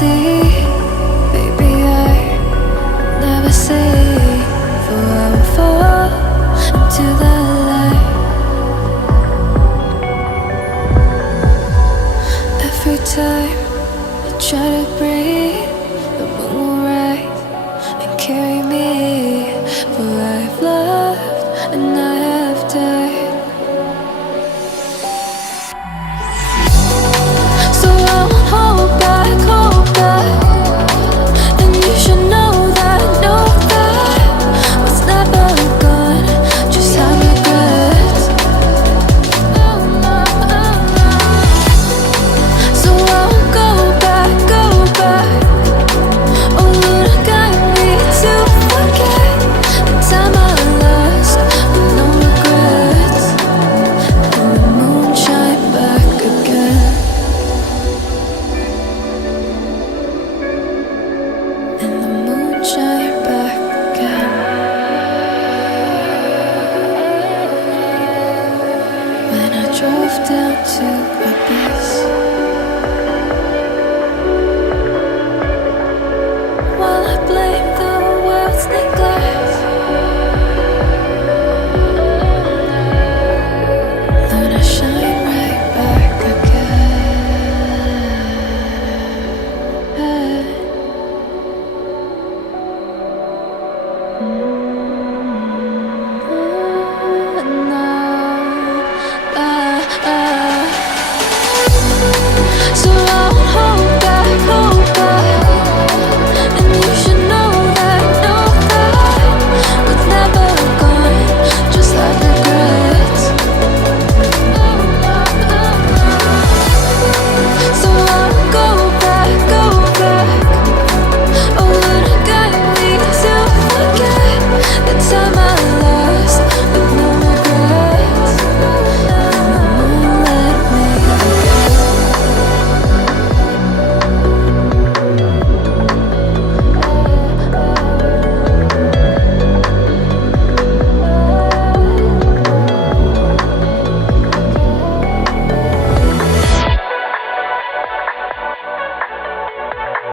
see, baby, I never say, for I will fall into the light. Every time I try to breathe, the moon will rise and carry me, for I have loved and I have died. So I won't hold back, and you should know that what's never gone just have regrets. So I won't go back. Oh Lord, guide me to forget the time I lost with no regrets, and the moon shine back again. And the moon shine back again. When I drove down to Ibiza.